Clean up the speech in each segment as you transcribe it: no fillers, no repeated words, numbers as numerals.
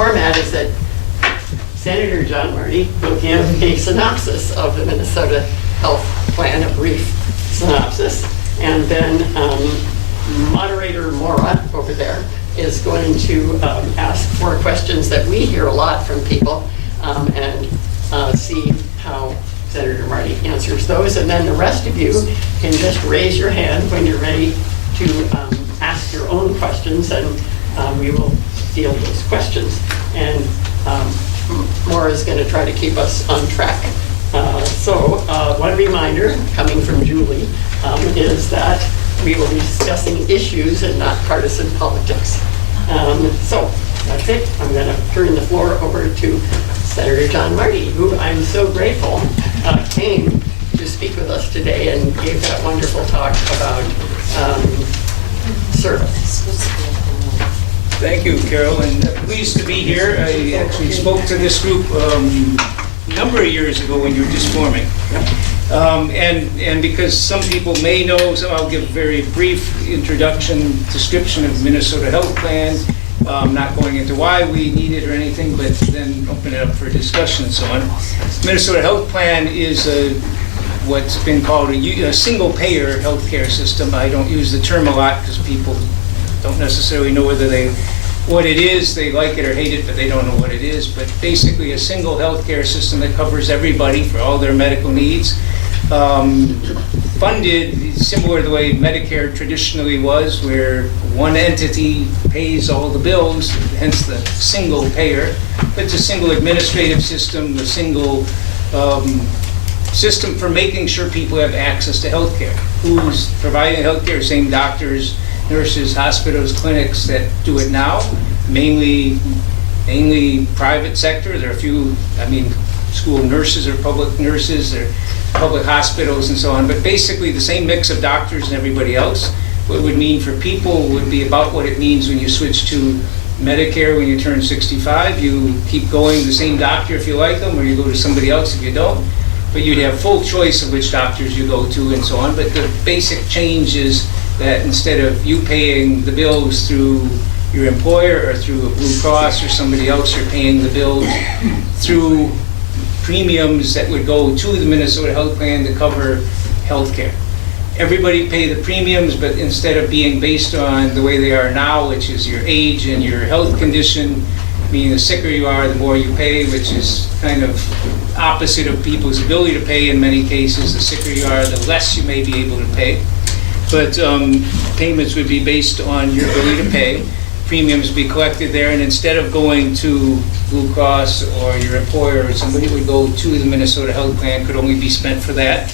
format is that Senator John Marty will give a synopsis of the Minnesota Health Plan, a brief synopsis, and then Moderator Mora over there is going to ask for questions that we hear a lot from people and see how Senator Marty answers those. And then the rest of you can just raise your hand when you're ready to ask your own questions, and we will field those questions. And Mora is going to try to keep us on track. One reminder coming from Julie is that we will be discussing issues and not partisan politics. So that's it. I'm going to turn the floor over to Senator John Marty, who I'm so grateful came to speak with us today and gave that wonderful talk about service. Thank you, Carol, and pleased to be here. I actually spoke to this group a number of years ago when you were just forming. And because some people may know, so I'll give a very brief introduction, description of the Minnesota Health Plan, not going into why we need it or anything, but then open it up for discussion and so on. Minnesota Health Plan is what's been called a single-payer healthcare system. I don't use the term a lot because people don't necessarily know what it is. They like it or hate it, but they don't know what it is. But basically a single healthcare system that covers everybody for all their medical needs. Funded similar to the way Medicare traditionally was, where one entity pays all the bills, hence the single payer. But it's a single administrative system, a single system for making sure people have access to healthcare. Who's providing healthcare? Same doctors, nurses, hospitals, clinics that do it now, mainly private sector. There are a few, school nurses or public nurses or public hospitals and so on, but basically the same mix of doctors and everybody else. What it would mean for people would be about what it means when you switch to Medicare when you turn 65. You keep going to the same doctor if you like them, or you go to somebody else if you don't. But you'd have full choice of which doctors you go to and so on. But the basic change is that instead of you paying the bills through your employer or through a Blue Cross or somebody else, you're paying the bills through premiums that would go to the Minnesota Health Plan to cover health care. Everybody pay the premiums, but instead of being based on the way they are now, which is your age and your health condition, meaning the sicker you are, the more you pay, which is kind of opposite of people's ability to pay in many cases. The sicker you are, the less you may be able to pay. But payments would be based on your ability to pay. Premiums would be collected there, and instead of going to Blue Cross or your employer or somebody, would go to the Minnesota Health Plan, could only be spent for that.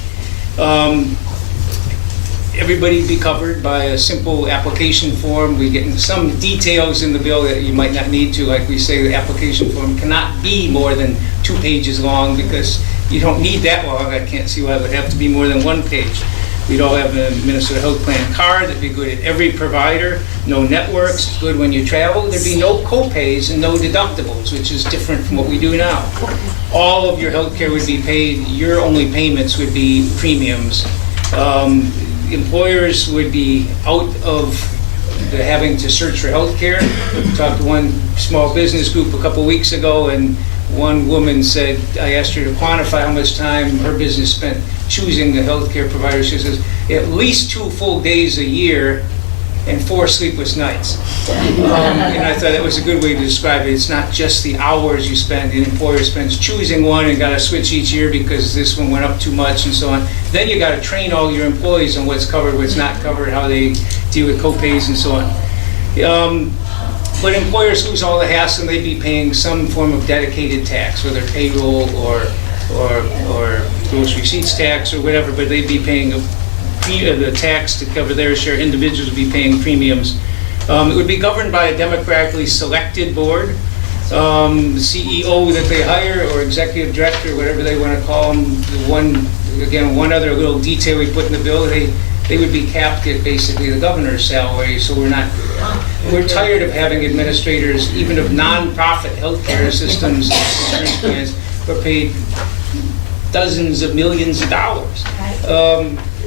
Everybody would be covered by a simple application form. We get into some details in the bill that you might not need to. Like we say, the application form cannot be more than 2 pages long because you don't need that long. I can't see why it would have to be more than 1 page. We'd all have a Minnesota Health Plan card that'd be good at every provider, no networks, good when you travel. There'd be no co-pays and no deductibles, which is different from what we do now. All of your health care would be paid, your only payments would be premiums. Employers would be out of having to search for health care. We talked to one small business group a couple weeks ago, and one woman said, I asked her to quantify how much time her business spent choosing the healthcare provider. She says, at least 2 full days a year and 4 sleepless nights. And I thought that was a good way to describe it. It's not just the hours you spend. The employer spends choosing one and got to switch each year because this one went up too much and so on. Then you got to train all your employees on what's covered, what's not covered, how they deal with co-pays and so on. But employers lose all the hassle, and they'd be paying some form of dedicated tax, whether payroll or gross receipts tax or whatever, but they'd be paying the tax to cover their share. Individuals would be paying premiums. It would be governed by a democratically selected board. The CEO that they hire, or executive director, whatever they want to call them. One other little detail we put in the bill, they would be capped at basically the governor's salary. So we're tired of having administrators, even of non-profit healthcare systems, insurance plans, are paid dozens of millions of dollars.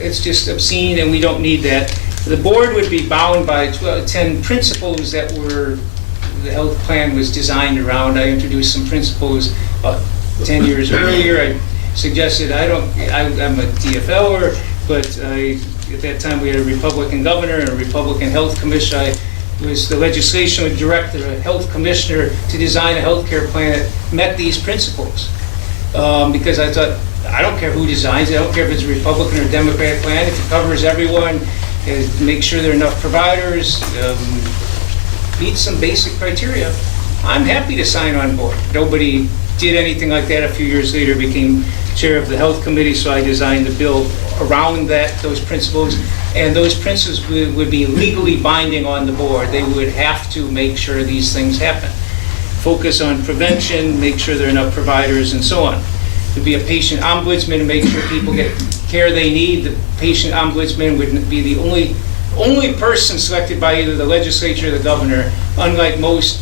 It's just obscene, and we don't need that. The board would be bound by 10 principles that were the health plan was designed around. I introduced some principles 10 years earlier. I suggested, I'm a DFLer, but at that time we had a Republican governor and a Republican health commissioner. The legislation would direct the health commissioner to design a health care plan that met these principles. Because I thought, I don't care who designs it, I don't care if it's a Republican or Democratic plan, if it covers everyone, make sure there are enough providers, meet some basic criteria, I'm happy to sign on board. Nobody did anything like that. A few years later, became chair of the health committee, so I designed a bill around those principles, and those principles would be legally binding on the board. They would have to make sure these things happen. Focus on prevention, make sure there are enough providers, and so on. To be a patient ombudsman and make sure people get care they need. The patient ombudsman would be the only person selected by either the legislature or the governor, unlike most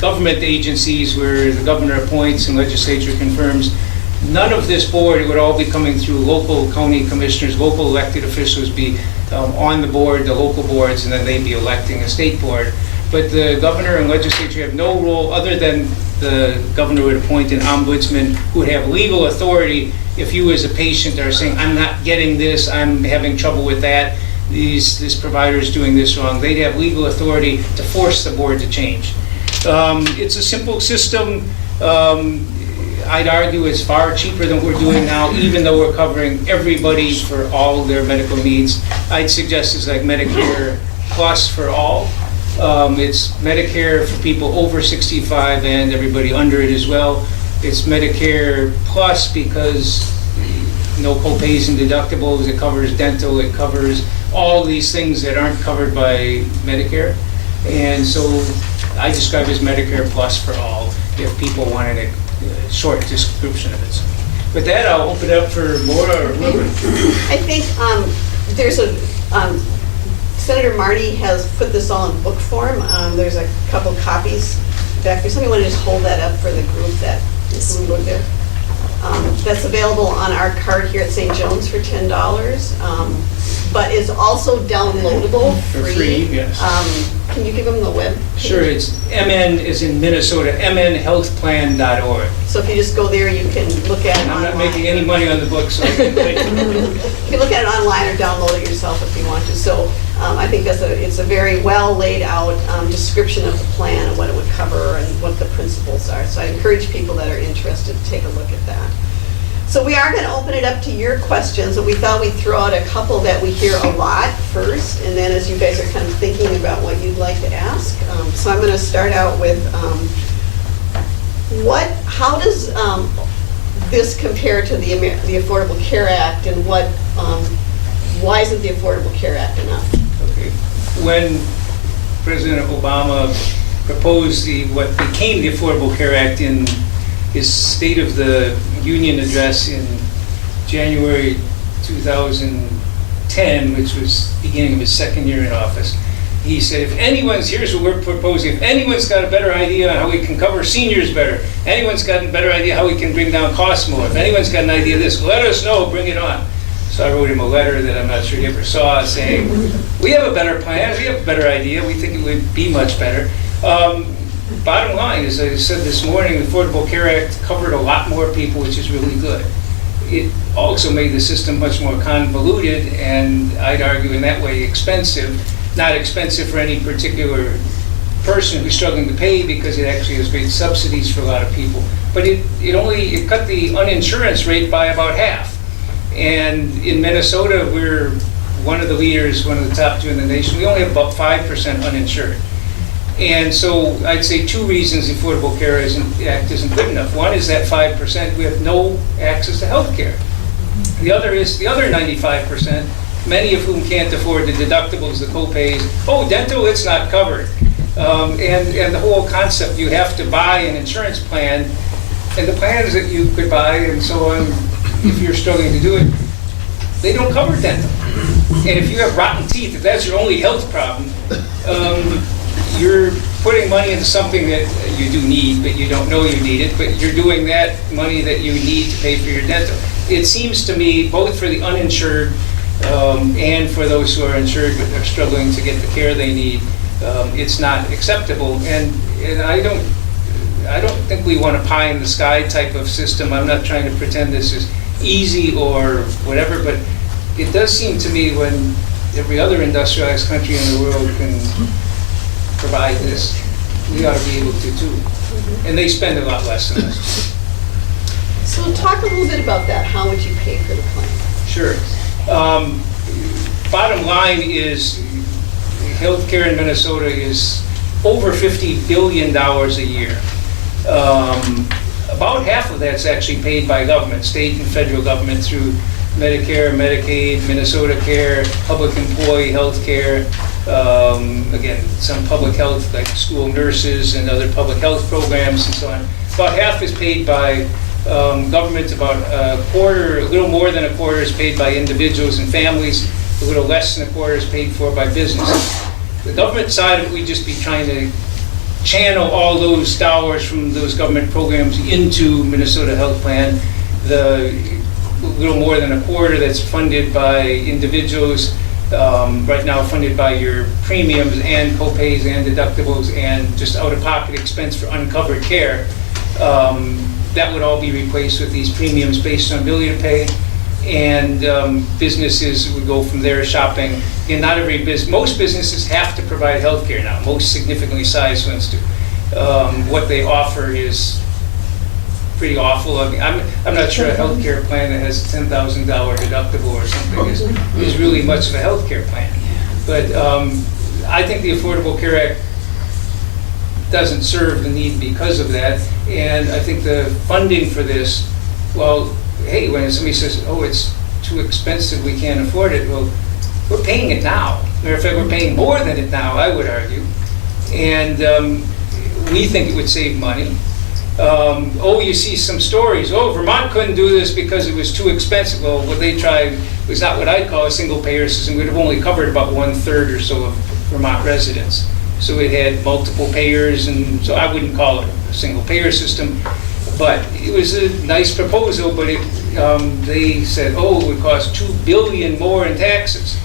government agencies where the governor appoints and legislature confirms. None of this board, it would all be coming through local county commissioners, local elected officials be on the board, the local boards, and then they'd be electing a state board. But the governor and legislature have no role other than the governor would appoint an ombudsman who would have legal authority if you as a patient are saying, I'm not getting this, I'm having trouble with that, this provider is doing this wrong. They'd have legal authority to force the board to change. It's a simple system. I'd argue it's far cheaper than what we're doing now, even though we're covering everybody for all their medical needs. I'd suggest it's like Medicare Plus for all. It's Medicare for people over 65 and everybody under it as well. It's Medicare Plus because no co-pays and deductibles. It covers dental. It covers all these things that aren't covered by Medicare. And so I describe it as Medicare Plus for all if people wanted a short description of it. With that, I'll open it up for Laura or whoever. I think there's a, Senator Marty has put this all in book form. There's a couple copies back there. Somebody want to just hold that up for the group that we look there. That's available on our card here at St. John's for $10, but is also downloadable For free, yes. Can you give them the web page? Sure, it's MN is in Minnesota, mnhealthplan.org. So if you just go there, you can look at it And I'm online. not making any money on the book, so I can You can look at it online or download it yourself if you want to. So I think it's a very well laid out description of the plan and what it would cover and what the principles are. So I encourage people that are interested to take a look at that. So we are going to open it up to your questions, and we thought we'd throw out a couple that we hear a lot first, and then as you guys are kind of thinking about what you'd like to ask. So I'm going to start out with how does this compare to the Affordable Care Act, and why isn't the Affordable Care Act enough? Okay. When President Obama proposed what became the Affordable Care Act in his State of the Union address in January 2010, which was the beginning of his second year in office, he said, here's what we're proposing, if anyone's got a better idea on how we can cover seniors better, anyone's got a better idea how we can bring down costs more, if anyone's got an idea of this, let us know, bring it on. So I wrote him a letter that I'm not sure he ever saw saying, we have a better plan, we have a better idea, we think it would be much better. Bottom line, as I said this morning, the Affordable Care Act covered a lot more people, which is really good. It also made the system much more convoluted and I'd argue in that way expensive. Not expensive for any particular person who's struggling to pay because it actually has great subsidies for a lot of people. But it cut the uninsurance rate by about half. And in Minnesota, we're one of the leaders, one of the top two in the nation. We only have about 5% uninsured. And so I'd say two reasons the Affordable Care Act isn't good enough. One is that 5%, we have no access to health care. The other is the other 95%, many of whom can't afford the deductibles, the co-pays. Oh, dental, it's not covered. And the whole concept, you have to buy an insurance plan, and the plans that you could buy and so on, if you're struggling to do it, they don't cover dental. And if you have rotten teeth, if that's your only health problem, you're putting money into something that you do need, but you don't know you need it, but you're doing that money that you need to pay for your dental. It seems to me, both for the uninsured and for those who are insured but are struggling to get the care they need, it's not acceptable. And and I don't think we want a pie in the sky type of system. I'm not trying to pretend this is easy or whatever, but it does seem to me when every other industrialized country in the world can provide this, we ought to be able to too. And they spend a lot less than us. So talk a little bit about that. How would you pay for the plan? Sure. Bottom line is healthcare in Minnesota is over $50 billion a year. About half of that's actually paid by government, state and federal government through Medicare, Medicaid, Minnesota Care, public employee health care, again, some public health like school nurses and other public health programs and so on. About half is paid by government, about a quarter, a little more than a quarter is paid by individuals and families, a little less than a quarter is paid for by business. The government side, we'd just be trying to channel all those dollars from those government programs into Minnesota Health Plan. The little more than a quarter that's funded by individuals, right now funded by your premiums and co-pays and deductibles and just out-of-pocket expense for uncovered care. That would all be replaced with these premiums based on ability to pay. And businesses would go from there shopping. Again, not every business, most businesses have to provide health care now. Most significantly sized ones do. What they offer is pretty awful. I mean, I'm not sure a health care plan that has a $10,000 deductible or something is really much of a health care plan. But I think the Affordable Care Act doesn't serve the need because of that. And I think the funding for this, well, hey, when somebody says, oh, it's too expensive, we can't afford it, well, we're paying it now. Matter of fact, we're paying more than it now, I would argue. And we think it would save money. You see some stories, Vermont couldn't do this because it was too expensive. Well, what they tried was not what I'd call a single payer system. We'd have only covered about 1/3 or so of Vermont residents. So it had multiple payers, and so I wouldn't call it a single payer system. But it was a nice proposal, but they said, it would cost $2 billion more in taxes.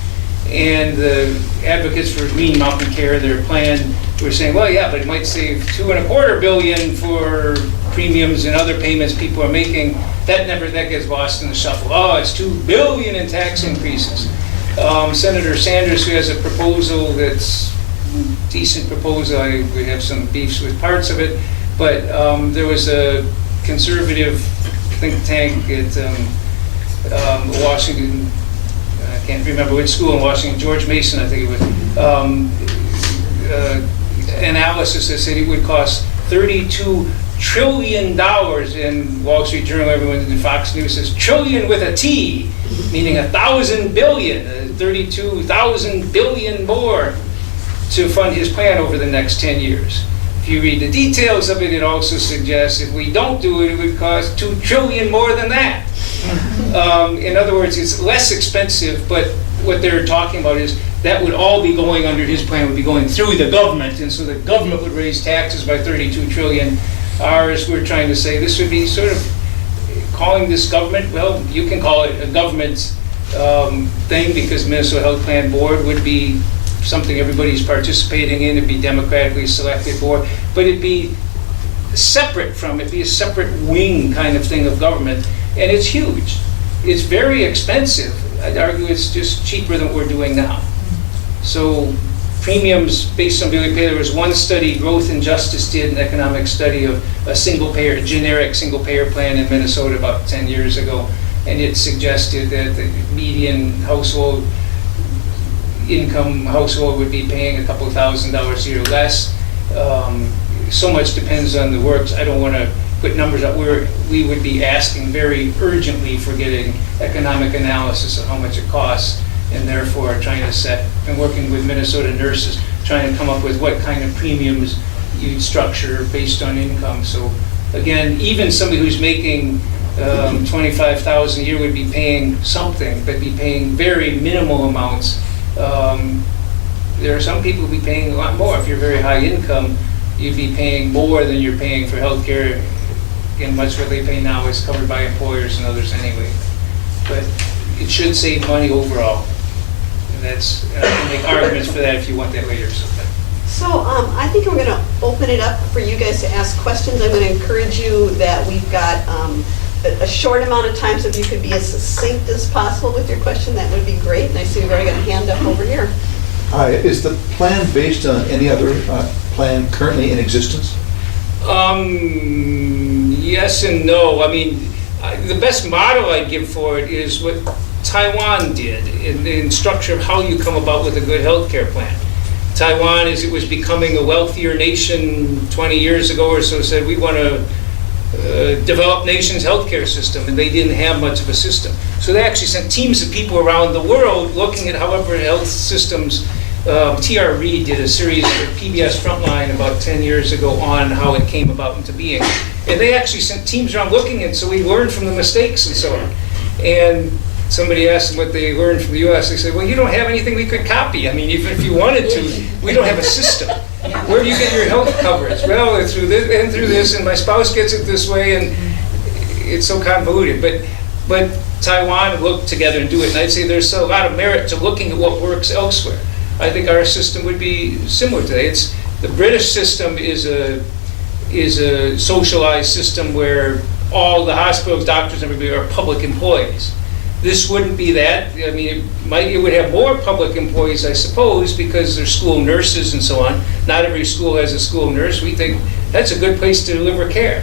And the advocates for Green Mountain Care, their plan, were saying, well, yeah, but it might save $2.25 billion for premiums and other payments people are making. That gets lost in the shuffle. It's $2 billion in tax increases. Senator Sanders, who has a proposal that's a decent proposal, we have some beefs with parts of it, but there was a conservative think tank at Washington, I can't remember which school in Washington, George Mason, I think it was, analysis that said it would cost $32 trillion in Wall Street Journal. Everyone in Fox News says trillion with a T, meaning 1,000 billion, 32,000 billion more to fund his plan over the next 10 years. If you read the details of it, it also suggests if we don't do it, it would cost $2 trillion more than that. In other words, it's less expensive, but what they're talking about is that would all be going under his plan, would be going through the government, and so the government would raise taxes by $32 trillion. Ours, we're trying to say this would be sort of calling this government, well, you can call it a government thing because Minnesota Health Plan Board would be something everybody's participating in, it'd be democratically selected board, but it'd be separate from, it'd be a separate wing kind of thing of government, and it's huge. It's very expensive. I'd argue it's just cheaper than what we're doing now. So premiums based on ability to pay, there was one study, Growth and Justice did an economic study of a single payer, a generic single payer plan in Minnesota about 10 years ago, and it suggested that the median household income household would be paying a couple $1,000s a year less. So much depends on the works. I don't want to put numbers up. We would be asking very urgently for getting economic analysis of how much it costs, and therefore trying to set, and working with Minnesota nurses, trying to come up with what kind of premiums you'd structure based on income. So again, even somebody who's making $25,000 a year would be paying something, but be paying very minimal amounts. There are some people who would be paying a lot more. If you're very high income, you'd be paying more than you're paying for health care. Again, much of what they pay now is covered by employers and others anyway. But it should save money overall. And that's, I can make arguments for that if you want that later. So So I think we're going to open it up for you guys to ask questions. I'm going to encourage you that we've got a short amount of time, so if you could be as succinct as possible with your question, that would be great. And I see we've already got a hand up over here. Hi, is the plan based on any other plan currently in existence? Yes and no. I mean, the best model I give for it is what Taiwan did in structure of how you come about with a good healthcare plan. Taiwan, as it was becoming a wealthier nation 20 years ago or so, said we want to develop nation's healthcare system, and they didn't have much of a system. So they actually sent teams of people around the world looking at however health systems. T.R. Reid did a series for PBS Frontline about 10 years ago on how it came about into being. And they actually sent teams around looking at it, so we learned from the mistakes and so on. And somebody asked them what they learned from the U.S. They said, well, you don't have anything we could copy. I mean, even if you wanted to, we don't have a system. Where do you get your health coverage? Well, through this and through this, and my spouse gets it this way, and it's so convoluted. But Taiwan looked together and do it, and I'd say there's a lot of merit to looking at what works elsewhere. I think our system would be similar to that. The British system is a socialized system where all the hospitals, doctors, and everybody are public employees. This wouldn't be that. I mean, it would have more public employees, I suppose, because there's school nurses and so on. Not every school has a school nurse. We think that's a good place to deliver care.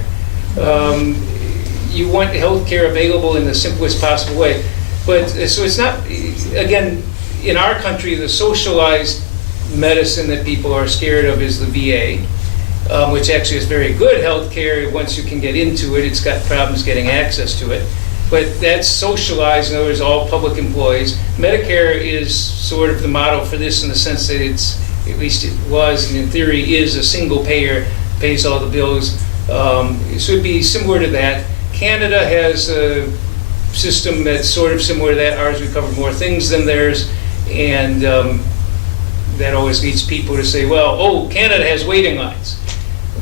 You want health care available in the simplest possible way. But so it's not, again, in our country, the socialized medicine that people are scared of is the VA, which actually is very good health care once you can get into it. It's got problems getting access to it. But that's socialized, in other words, all public employees. Medicare is sort of the model for this in the sense that it's, at least it was, and in theory is a single payer, pays all the bills. It would be similar to that. Canada has a system that's sort of similar to that. Ours, we cover more things than theirs. And that always leads people to say, well, oh, Canada has waiting lines.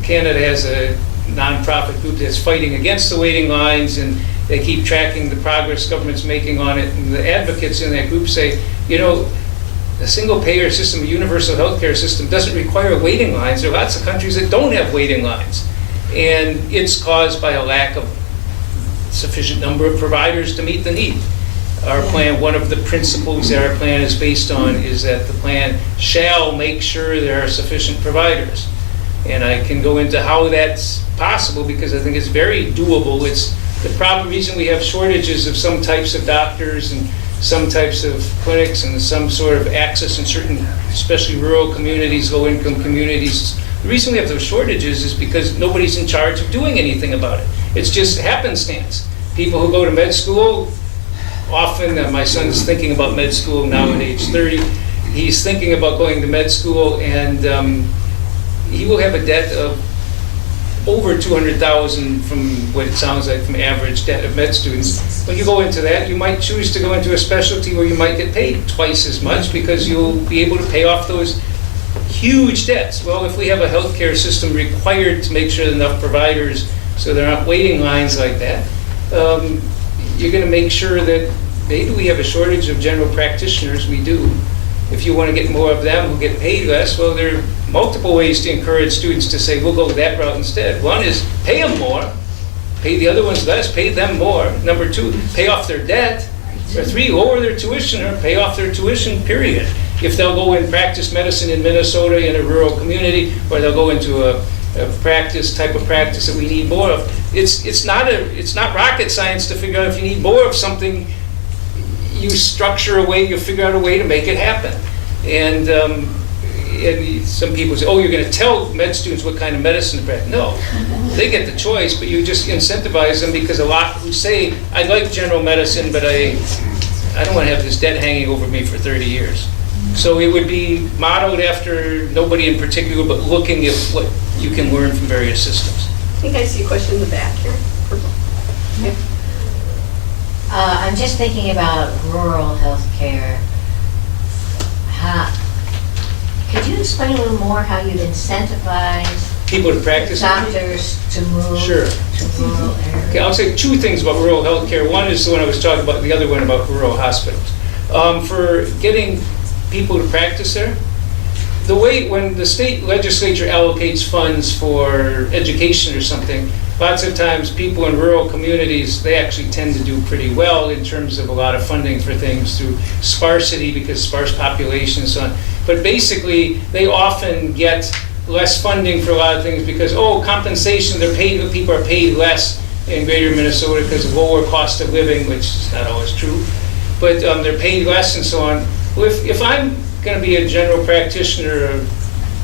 Canada has a nonprofit group that's fighting against the waiting lines, and they keep tracking the progress government's making on it. And the advocates in that group say, you know, a single-payer system, a universal healthcare system, doesn't require waiting lines. There are lots of countries that don't have waiting lines. And it's caused by a lack of sufficient number of providers to meet the need. Our plan, one of the principles that our plan is based on is that the plan shall make sure there are sufficient providers. And I can go into how that's possible because I think it's very doable. It's the problem reason we have shortages of some types of doctors and some types of clinics and some sort of access in certain, especially rural communities, low-income communities. The reason we have those shortages is because nobody's in charge of doing anything about it. It's just happenstance. People who go to med school, often, my son's thinking about med school now at age 30. He's thinking about going to med school, and he will have a debt of over $200,000 from what it sounds like from average debt of med students. When you go into that, you might choose to go into a specialty where you might get paid twice as much because you'll be able to pay off those huge debts. Well, if we have a healthcare system required to make sure there are enough providers so there aren't waiting lines like that, you're going to make sure that maybe we have a shortage of general practitioners. We do. If you want to get more of them who get paid less, well, there are multiple ways to encourage students to say, we'll go that route instead. One is pay them more, pay the other ones less, pay them more. Number two, pay off their debt. Or three, lower their tuition or pay off their tuition, period. If they'll go and practice medicine in Minnesota in a rural community, or they'll go into a type of practice that we need more of. It's not rocket science to figure out if you need more of something. You structure a way, you figure out a way to make it happen. And some people say, oh, you're going to tell med students what kind of medicine to practice. No, they get the choice, but you just incentivize them because a lot who say, I like general medicine, but I don't want to have this debt hanging over me for 30 years. So it would be modeled after nobody in particular, but looking at what you can learn from various systems. I think I see a question in the back here. Purple. Yeah. I'm just thinking about rural health care. Could you explain a little more how you'd incentivize People to practice? doctors to move Sure. to rural areas? Okay, I'll say two things about rural health care. One is the one I was talking about, the other one about rural hospitals. For getting people to practice there, the way, when the state legislature allocates funds for education or something, lots of times people in rural communities, they actually tend to do pretty well in terms of a lot of funding for things through sparsity, because sparse population and so on. But basically, they often get less funding for a lot of things because, compensation, people are paid less in greater Minnesota because of lower cost of living, which is not always true. But they're paid less and so on. Well, if I'm going to be a general practitioner, a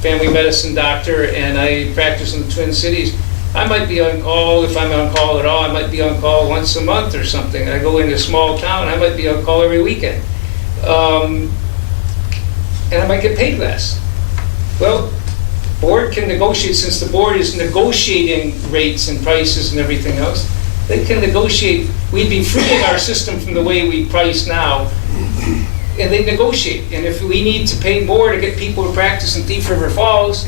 family medicine doctor, and I practice in the Twin Cities, I might be on call, if I'm on call at all, I might be on call once a month or something. I go into a small town, I might be on call every weekend. And I might get paid less. Well, board can negotiate, since the board is negotiating rates and prices and everything else, they can negotiate. We'd be freeing our system from the way we price now, and they negotiate. And if we need to pay more to get people to practice in Thief River Falls,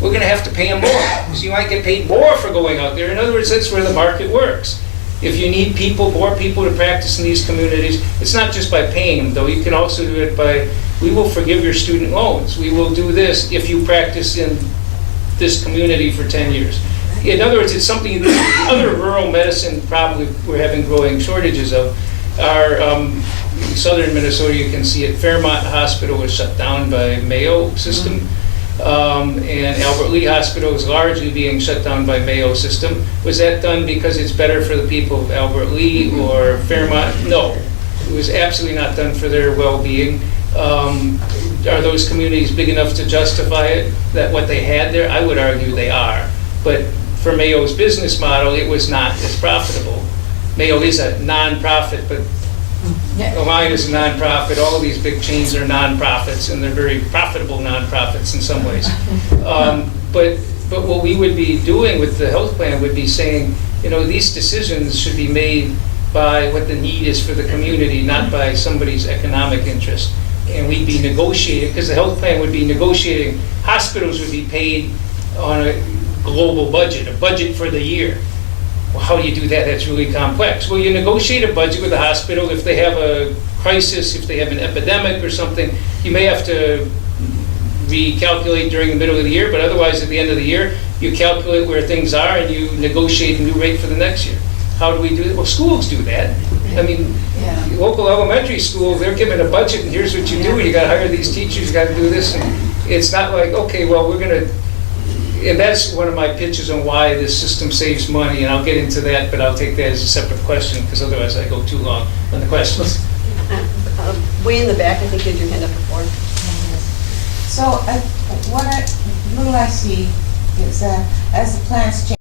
we're going to have to pay them more. So you might get paid more for going out there. In other words, that's where the market works. If you need more people to practice in these communities, it's not just by paying them, though. You can also do it by, we will forgive your student loans. We will do this if you practice in this community for 10 years. In other words, it's something that other rural medicine probably we're having growing shortages of. Our southern Minnesota, you can see it, Fairmont Hospital was shut down by Mayo system. And Albert Lee Hospital is largely being shut down by Mayo system. Was that done because it's better for the people of Albert Lee or Fairmont? No, it was absolutely not done for their well-being. Are those communities big enough to justify it, that what they had there? I would argue they are. But for Mayo's business model, it was not as profitable. Mayo is a non-profit, but Alliant is a non-profit. All of these big chains are non-profits, and they're very profitable non-profits in some ways. But what we would be doing with the health plan would be saying, these decisions should be made by what the need is for the community, not by somebody's economic interest. And we'd be negotiating, because the health plan would be negotiating, hospitals would be paid on a global budget, a budget for the year. Well, how do you do that? That's really complex. Well, you negotiate a budget with the hospital. If they have a crisis, if they have an epidemic or something, you may have to recalculate during the middle of the year, but otherwise at the end of the year, you calculate where things are and you negotiate a new rate for the next year. How do we do it? Well, schools do that. I mean, local elementary schools, they're given a budget and here's what you do. You got to hire these teachers, you got to do this. And it's not like, okay, well, we're going to, and that's one of my pitches on why this system saves money, and I'll get into that, but I'll take that as a separate question, because otherwise I go too long on the questions. Way in the back, I think you had your hand up before. So what little I see is that as the plans change,